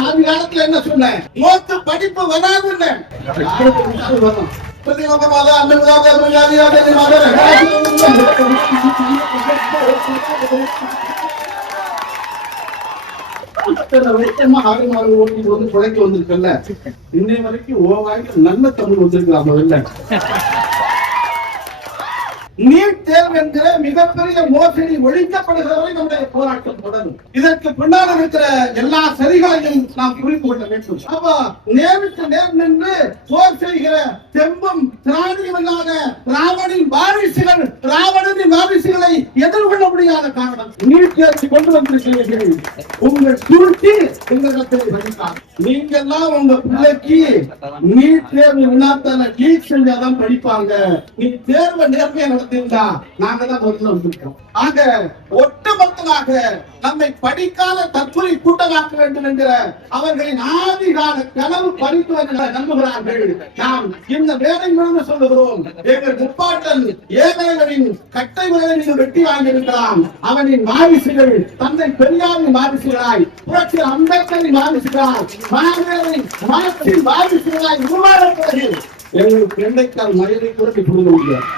ஆதி காலத்துல என்ன சொன்னேன்? நோக்கு படிப்பு வராதுன்னு. வரும். பிழைக்க வந்திருக்கல, இன்னை வரைக்கும் ஓவாய்க்கு நல்ல தமிழ் வந்திருக்கலாம். முதல்ல நீட் தேர்வு என்கிற மிகப்பெரிய மோசடி ஒழிக்கப்படுகிறவரை நம்முடைய போராட்டம் தொடரும். இதற்கு பின்னால் இருக்கிற எல்லா சரிகளையும் நாம் புரிந்து கொள்ள வேண்டும். அப்ப நேருக்கு நேர் நின்று போர் செய்கிற செம்பும் திராணியும் இல்லாத ராவணின் வாரிசுகளை எதிர்கொள்ள முடியாத காரணம் நீட் தேர்வு கொண்டு வந்திருக்கிறீர்கள். உங்கள் சூழ்ச்சி எங்களிடத்தில் படித்தார். நீங்க எல்லாம் உங்க பிள்ளைக்கு நீட் தேர்வு வினாத்தான லீக் செஞ்சாதான் படிப்பாங்க. நீ தேர்வை நேர்மையா நடத்திருந்தா நாங்க தான் முதல்ல வந்திருக்கோம். ஆக ஒட்டுமொத்தமாக நம்மை படிக்காத தற்கொலை கூட்டமாக்க வேண்டும் என்கிற அவர்களின் ஆதிகால கனவு பறித்து நம்புகிறார்கள். நாம் இந்த வேலை மூலம் சொல்லுகிறோம், எங்கள் முப்பாட்டன் ஏழைகளின் கட்டை விரலை நீங்கள் வெட்டி வாங்கியிருக்கலாம். அவனின் வாரிசுகள் தந்தை பெரியாரின் வாரிசுகளாய், புரட்சி அம்பேத்கரின் வாரிசுகளாய், மாணவர்களின் வாரிசுகளாய் உருவாக்கப்படுகிறது. எங்களுக்கு எண்டைக்கால் மழையை கூட புரிந்து முடியாது.